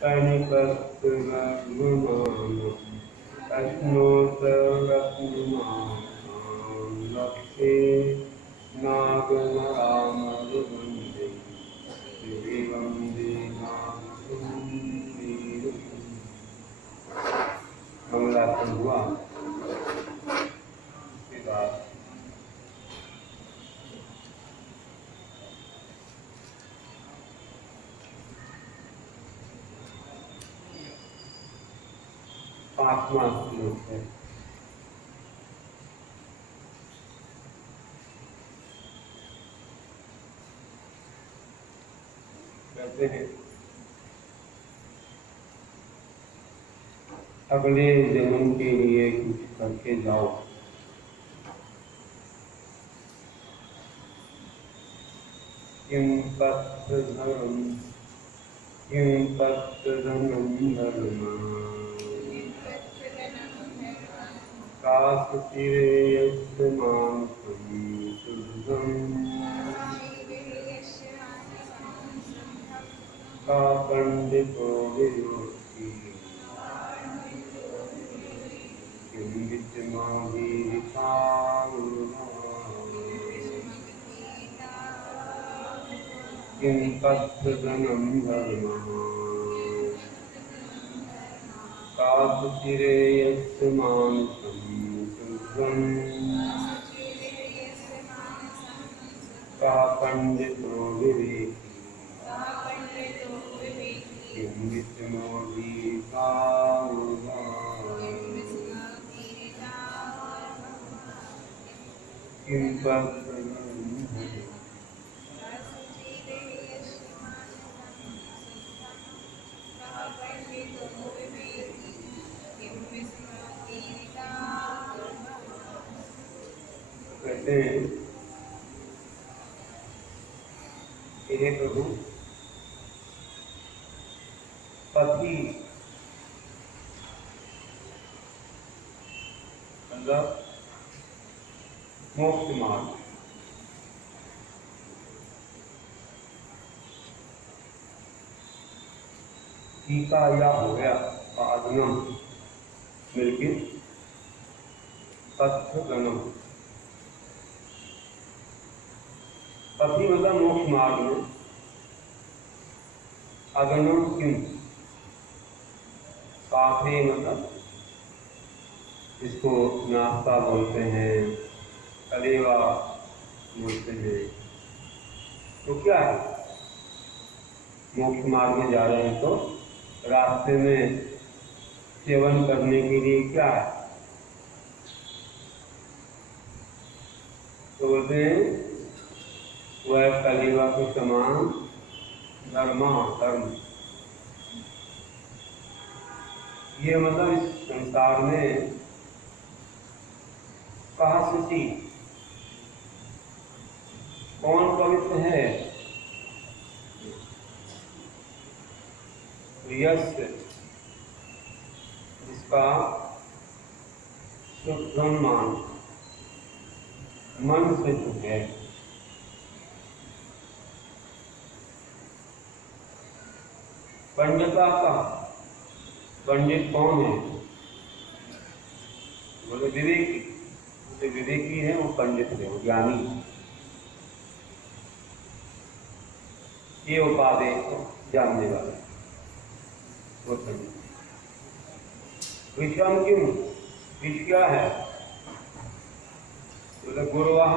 तनिकस्तुगर्वमानम् अश्नोतरत्नमानं लक्ष्ये नागमरामरुवन्दे देवं देवासुरं। मंगलाचरण हुआ के बाद पांचवां श्लोक है। कहते हैं अगले जन्म के लिए कुछ करके जाओ। किं तत्धर्मं धर्म काश्चिरेयस्य मांसं शुद्धम् का पंडितो विरोधि किं किं तत्धनं धर्मः काश्चिरेयस्य मांसं का पंडितो विवेकी किं विस्मोहि किं कहते हैं हे प्रभु, पति मतलब मोक्ष मार्ग, टीका या हो गया साधनम मिलके तत्व गणम। पति मतलब मोक्ष मार्ग में, अगणम किम काफे मतलब इसको नाश्ता बोलते हैं, कलेवा बोलते हैं। तो क्या है, मोक्ष मार्ग में जा रहे हैं तो रास्ते में सेवन करने के लिए क्या है, तो बोलते हैं वह कलेवा के समान धर्म। ये मतलब इस संसार में कहसी कौन पवित्र है, यस्य जिसका शुद्धम मन से शुद्ध है। पंडिता का पंडित कौन है, बोले विवेकी। जो विवेकी है वो पंडित है, वो ज्ञानी। ये उपादेय को जानने वाला वो पंडित। विषम किम, विष क्या है, बोले गुरुवाह,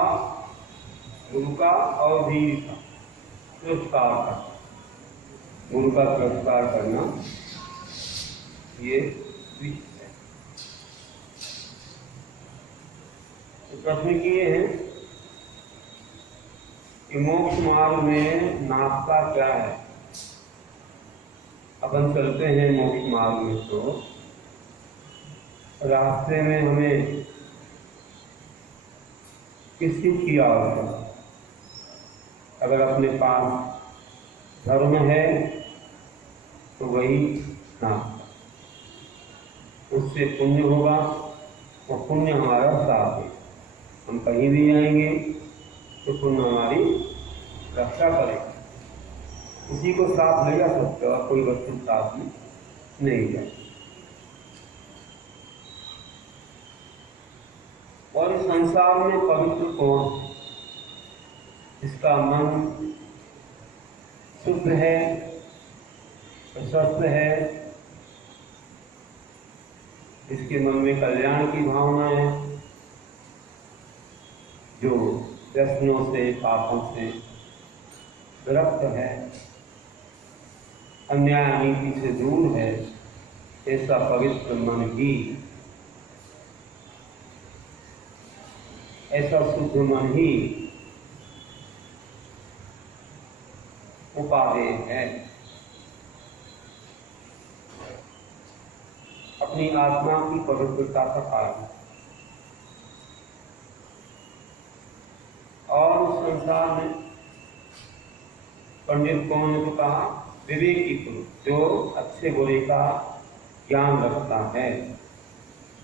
गुरु का और धीर का पुरस्कार का, गुरु का पुरस्कार करना, ये विष है। तो प्रश्न किए हैं कि मोक्ष मार्ग में नाश्ता क्या है। अपन चलते हैं मोक्ष मार्ग में, तो रास्ते में हमें किस चीज की आवश्यकता, अगर अपने पास धर्म है तो वही नाश्ता, उससे पुण्य होगा और पुण्य हमारा साथ है। हम कहीं भी जाएंगे तो पुण्य हमारी रक्षा करेगा। उसी को साथ ले जा सकते हो, कोई वस्तु साथ में नहीं जाए। और इस संसार में पवित्र कौन, इसका मन शुद्ध है, स्वस्थ है, इसके मन में कल्याण की भावना है, जो व्यसनों से पापों से विरक्त है, अन्याय नीति से दूर है, ऐसा पवित्र मन ही, ऐसा शुद्ध मन ही उपादेय है। अपनी आत्मा की पवित्रता का कारण। और उस संसार में पंडित कौन है तो कहा विवेकी पुरुष, जो अच्छे बुरे का ज्ञान रखता है,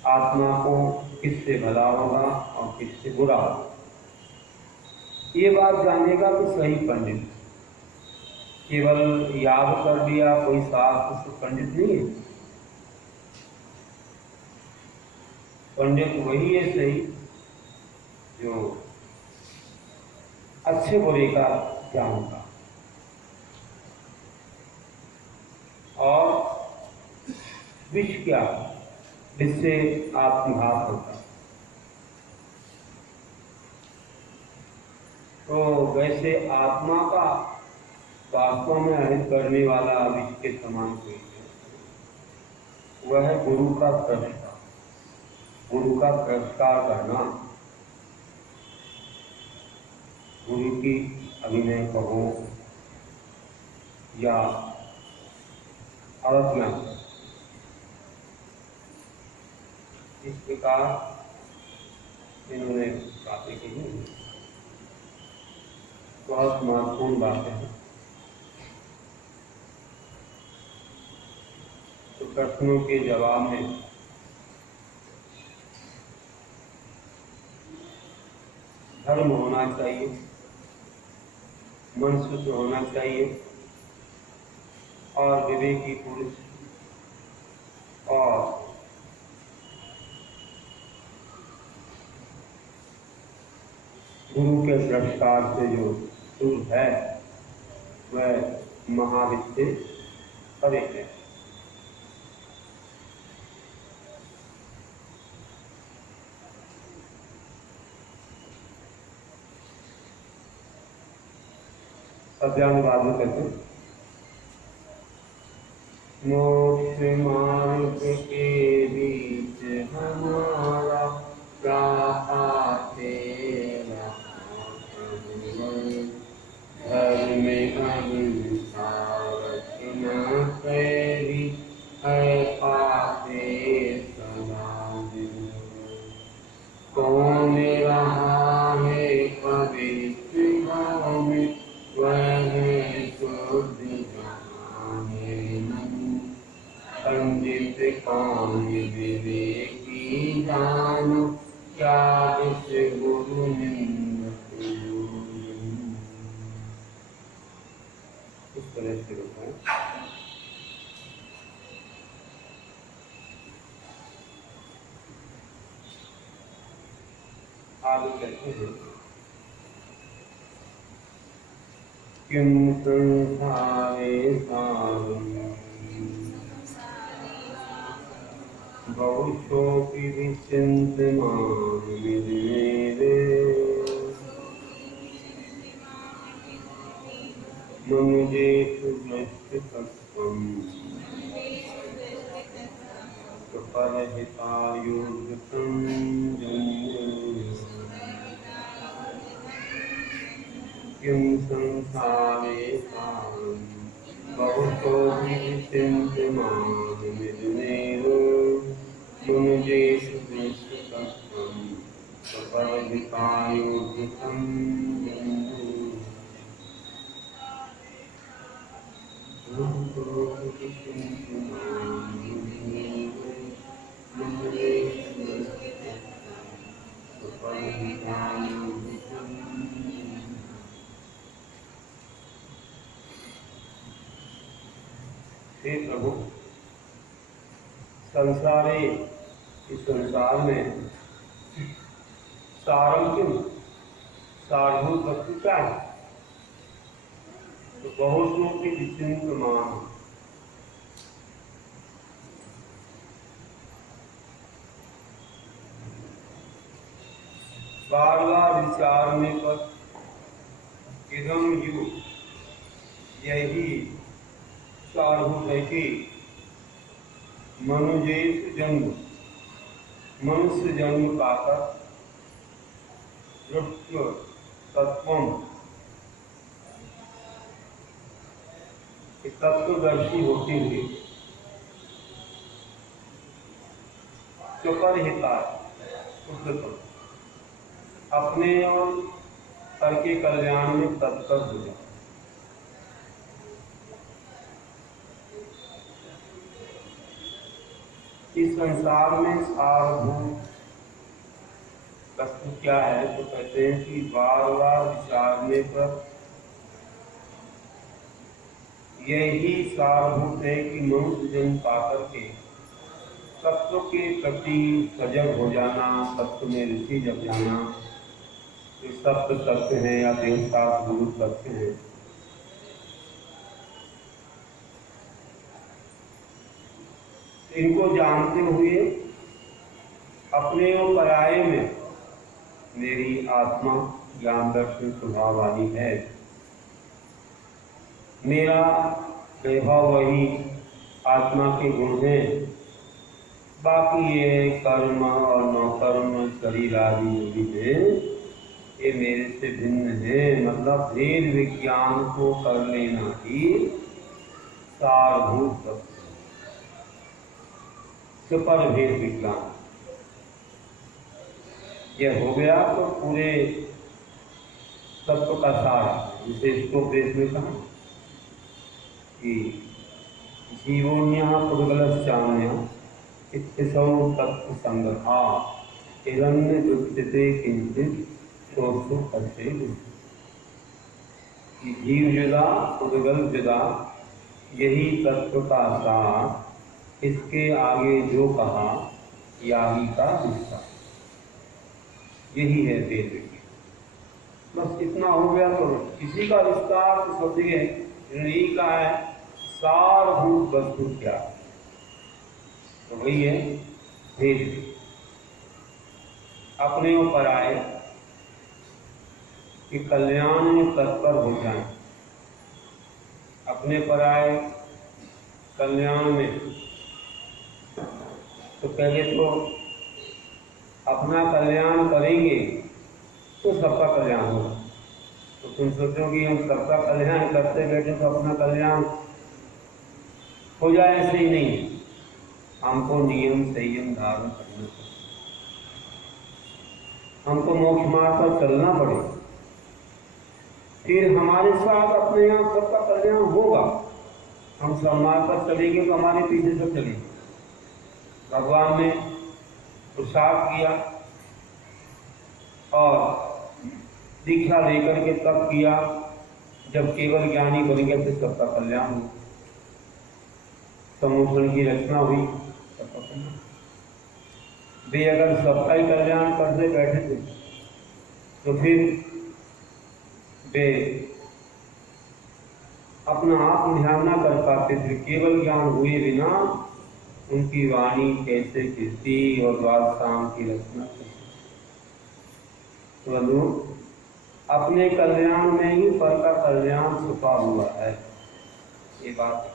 आत्मा को किससे भला होगा और किससे बुरा होगा ये बात जानेगा तो सही पंडित। केवल याद कर दिया कोई शास्त्र से पंडित नहीं है। पंडित वही है सही जो अच्छे बुरे का ज्ञान का और विष क्या, जिससे आत्मघात होता। तो वैसे आत्मा का वास्तव में अहित करने वाला विष के समान कोई है, वह है गुरु का तिरस्कार, गुरु का तिरस्कार करना, गुरु की अभिनय कहो या अवज्ञा, इस प्रकार इन्होंने बातें की हैं, बहुत महत्वपूर्ण बातें हैं। तो प्रश्नों के जवाब में धर्म होना चाहिए, मन शुद्ध होना चाहिए और विवेकी पुरुष और गुरु के तिरस्कार से जो दूर है वह महाविद्य परे है। सत्यानुवाद कहते हैं मोक्ष मार्ग के बीच हमारा आते धर्म में अहिंसा रखना पैरी है पाते सदा। कौन रहा है पवित्र भाव में वह शुद्ध पंडित कौन विवेकी जानो क्या विष गुरु इस तरह से होता है। आगे कहते हैं किम संसारे सारम् बहुशोऽपि विचिन्त्यमान् विद्येते मनुजेषु नष्टतत्त्वम् परहितायुर्गतं किं संसारे सारम् बहुशोऽपि विचिन्त्यमान् विद्येते मनुजेषु नष्टतत्त्वम् परहितायुर्गतं हे प्रभु, संसारे, इस संसार में सारम किम, सारभूत वस्तु क्या है? तो बहुतों की विचिंत मान, बार बार विचारने पर इदम यु, यही सारभूत है कि मनुजेश जन्म, मनुष्य जन्म पाकर दृष्ट तत्वम, तत्वदर्शी होते हुए चुपर हिता अपने और कर के कल्याण में तत्पर हो जाए। इस संसार में सारभूत वस्तु क्या है? तो कहते हैं कि बार बार विचारने पर यही सारभूत है कि मनुष्य जन्म पाकर के तत्व के प्रति सजग हो जाना, तत्व में रुचि जग जाना, ये सप्त तत्व है या देवसात गुरु तत्व है। इनको जानते हुए अपने और पराये में मेरी आत्मा ज्ञान दर्शन स्वभाव वाली है। मेरा वैभव वही आत्मा के गुण है, बाकी ये कर्म और नौकर्म शरीर आदि जो भी है ये मेरे से भिन्न है। मतलब भेद विज्ञान को कर लेना ही सारभूत सुपर भेद विज्ञान यह हो गया तो पूरे तत्व का सार। जिसे इसको प्रेस में कहा कि जीवोन्य पुद्गलश्चान्य इत्यसौ तत्व संग्रहा हिरण्य दुष्टते किंचित सोचो करते। जीव जुदा पुद्गल जुदा, यही तत्व का सार। इसके आगे जो कहा यागी का विस्तार, यही है वेद विज्ञान। बस इतना हो गया तो किसी का विस्तार तो समझिए यही का है सारभूत वस्तु क्या, तो वही है भेद। अपने ऊपर आए कि कल्याण में तत्पर हो जाए, अपने पर आए कल्याण में, तो पहले तो अपना कल्याण करेंगे तो सबका कल्याण होगा। तो तुम सोचो कि हम सबका कल्याण करते बैठे तो अपना कल्याण हो जाए, ऐसे ही नहीं। हमको नियम संयम धारण करना चाहिए, हमको मोक्ष मार्ग पर चलना पड़े, फिर हमारे साथ अपने यहाँ सबका कल्याण होगा। हम सब मार्ग पर चलेंगे तो हमारे पीछे सब चलेंगे। भगवान ने पुरुषार्थ किया और दीक्षा लेकर के तब किया, जब केवल ज्ञानी बन गए तो सबका कल्याण हुआ। समूषण की रचना हुई, सबका कल्याण। वे अगर सबका ही कल्याण करते बैठे थे तो फिर वे अपना आत्म ध्यान न कर पाते थे। केवल ज्ञान हुए बिना उनकी वाणी कैसे कीर्ति और बादशाह की रचना करती। तो अपने कल्याण में ही पर का कल्याण छुपा हुआ है, ये बात।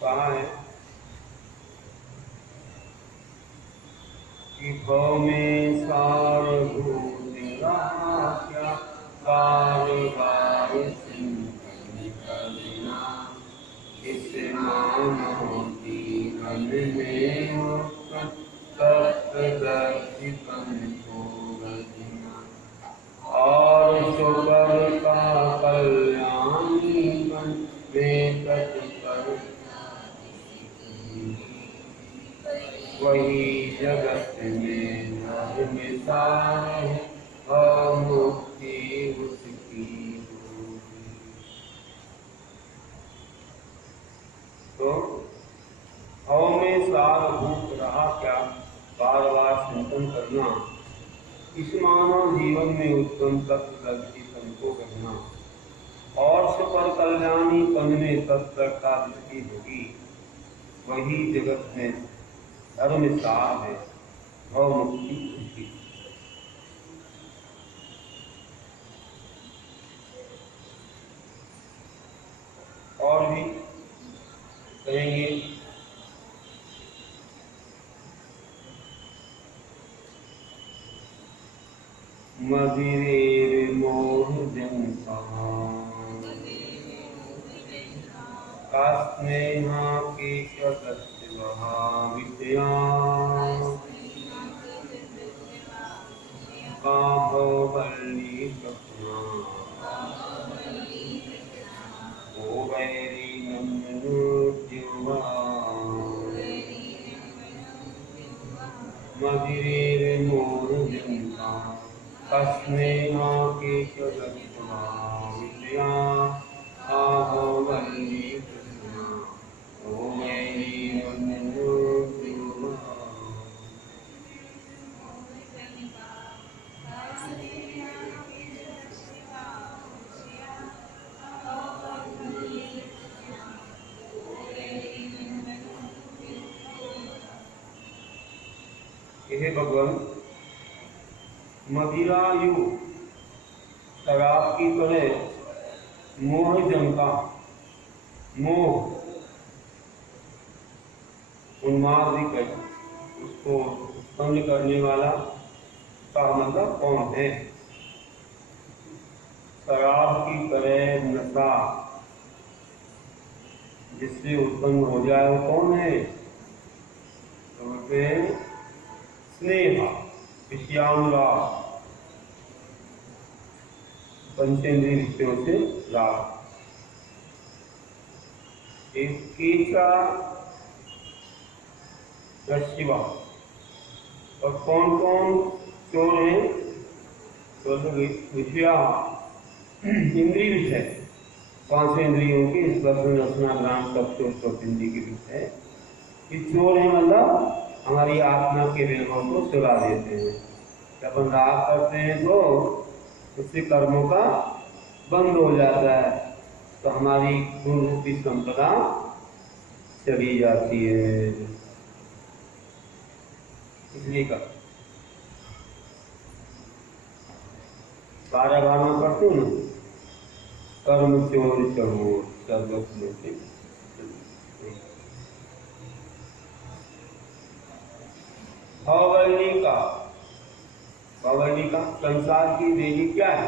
कहा है कि भव में सारभूत क्या बार बार निकलना, इस मानो जीवन में और शुक्र का कल्याण में तत्पर वही जगत में निसार है, और मुक्ति उसकी होगी। तो हव में सारभूत रहा क्या, बार बार चिंतन करना, इस मानव जीवन में उत्तम तत्व की को करना, और सुपर कल्याणी पन में तत्व का दृष्टि होगी। वही जगत में धर्म सार है, भव मुक्ति उसकी। और भी कहेंगे, मदिरे मोह जंता का स्नेहा के विद्या का भवल्ली सपना ओ वैरी नमनुद्युवा मदिरे मोह जंता का स्नेहा के विद्या का भवल्ली हे भगवान, मदिरायु शराब की तरह मोह जंका, मोह उन्माद भी उसको उत्पन्न करने वाला का मतलब कौन है? शराब की तरह नशा जिससे उत्पन्न हो जाए वो कौन है? तो स्नेह, विषयानुराग, पंचेंद्रिय विषयों से राग। एक केचा शिवा। और कौन कौन चोर हैं? तो विषया, इंद्रिय विषय, पांच इंद्रियों की स्पर्शन रसना ग्राम सब इंद्रिय के विषय। ये चोर है मतलब हमारी आत्मा के विनों को चुरा देते हैं। जब हम राग करते हैं तो उससे कर्मों का बंद हो जाता है, तो हमारी गुण रूपी संपदा चली जाती है। इसलिए का 12 गाना पढ़ते ना, कर्म चोर चोर सर्वस्व भवल्ली का संसार की देवी क्या है?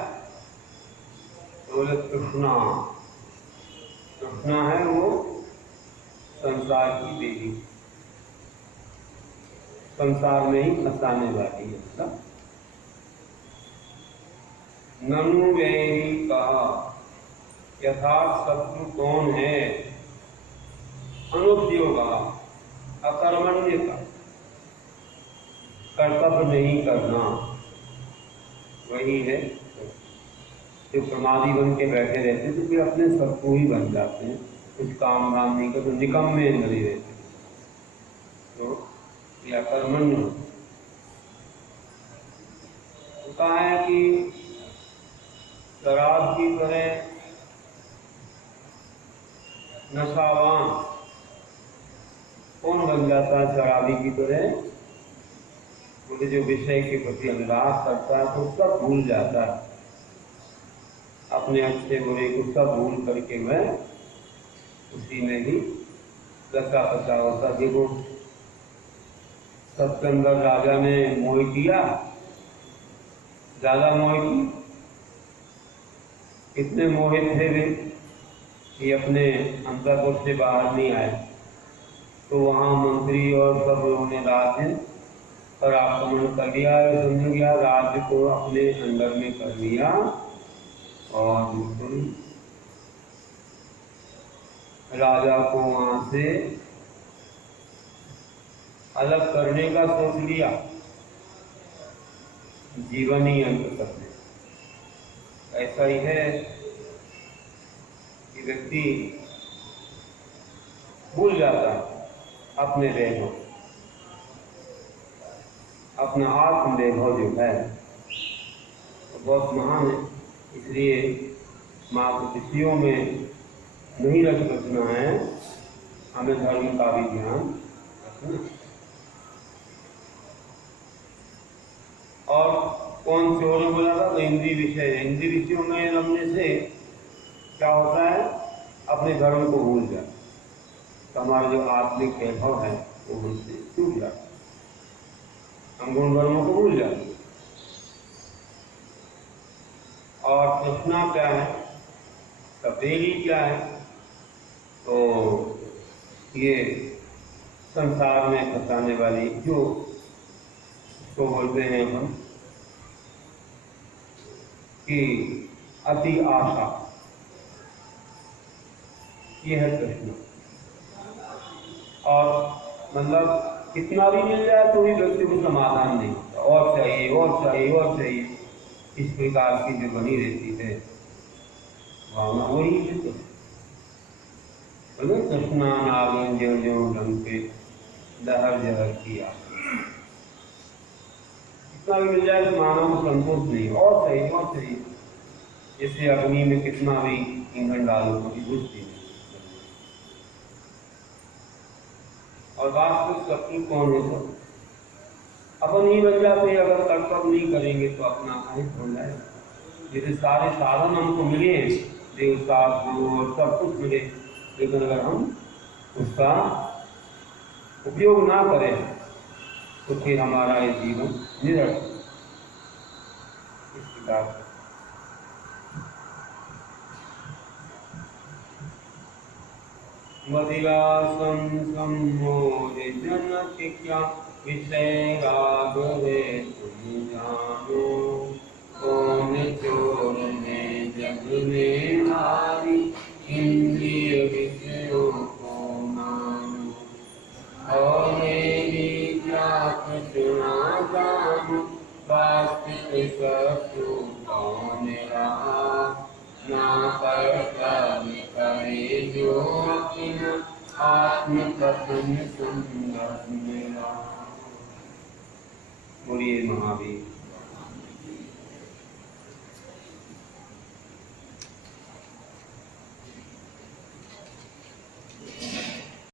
तो बोले कृष्णा। कृष्णा है वो संसार की देवी, संसार में ही फंसाने वाली है। मतलब ननु वैरी का यथार्थ शत्रु कौन है? अनुद्योगा, अकर्मण्य का, कर्तव्य नहीं करना, वही है। जो प्रमादी बन के बैठे रहते तो वे अपने शत्रु ही बन जाते हैं। कुछ काम नहीं कर तो निकम्मे नहीं रहते। तो या कर्मण्य होता है कि शराब की तरह नशावान कौन बन जाता है? शराबी की तरह बोले जो विषय के प्रति अनुराग करता है तो सब भूल जाता है, अपने अच्छे बुरे को सब भूल करके मैं उसी में ही दशा फसा होता। देखो सत्यंदर राजा ने मोह किया, ज्यादा मोह की, कितने मोहित थे वे कि अपने अंतःपुर से बाहर नहीं आए। तो वहाँ मंत्री और सब लोगों ने राज्य पर आक्रमण कर लिया, समझ गया राज्य को अपने अंडर में कर लिया और राजा को वहां से अलग करने का सोच लिया, जीवन ही अंत कर दे। ऐसा ही है कि व्यक्ति भूल जाता है अपने वैभव, अपना आत्म वैभव जो है तो बहुत महान है। इसलिए मातृतिथियों में नहीं रखना है, हमें धर्म का भी ध्यान रखना। और कौन से और बोला था तो इंद्रिय विषय, इंद्रिय विषयों में रखने से क्या होता है, अपने धर्म को भूल जाए, तो हमारा जो आत्मिक वैभव है वो हमसे छूट जाता है, हम गुण धर्मों को भूल जाते। और तृष्णा क्या है, तपेली क्या है, तो ये संसार में फंसाने वाली जो तो बोलते हैं हम कि अति आशा, ये है तृष्णा। और मतलब कितना भी मिल जाए तो भी व्यक्ति को समाधान नहीं होता, और चाहिए और चाहिए और चाहिए, इस प्रकार की जो बनी रहती है भावना वही है। तो तृष्णा नागिन ज्यों ज्यों ढंग पे दहर जहर किया, कितना भी मिल जाए तो मानव को संतोष नहीं, और चाहिए और चाहिए। जैसे अग्नि में कितना भी ईंधन डालो तो बुझती नहीं। और वास्तविक शत्रु कौन है? सब अपन ही बन जाते, अगर कर्तव्य नहीं करेंगे तो अपना अहित हो जाएगा। जैसे सारे साधन हमको मिले, देवता गुरु और सब कुछ मिले, लेकिन अगर हम उसका उपयोग ना करें तो फिर हमारा ये जीवन निरर्थक। इस प्रकार मदिरासं सम्मोहितनतिक्या विषय राग है तुम जानो, कौन चोर है जग में नारी, इंद्रिय विषयों को मानो। और मेरी क्या कृष्णा जानो, वास्तविक शत्रु कौन रहा, ना कर्तव्य करे जो अपना, आत्म कथन संग मेरा। बोलिए महावीर।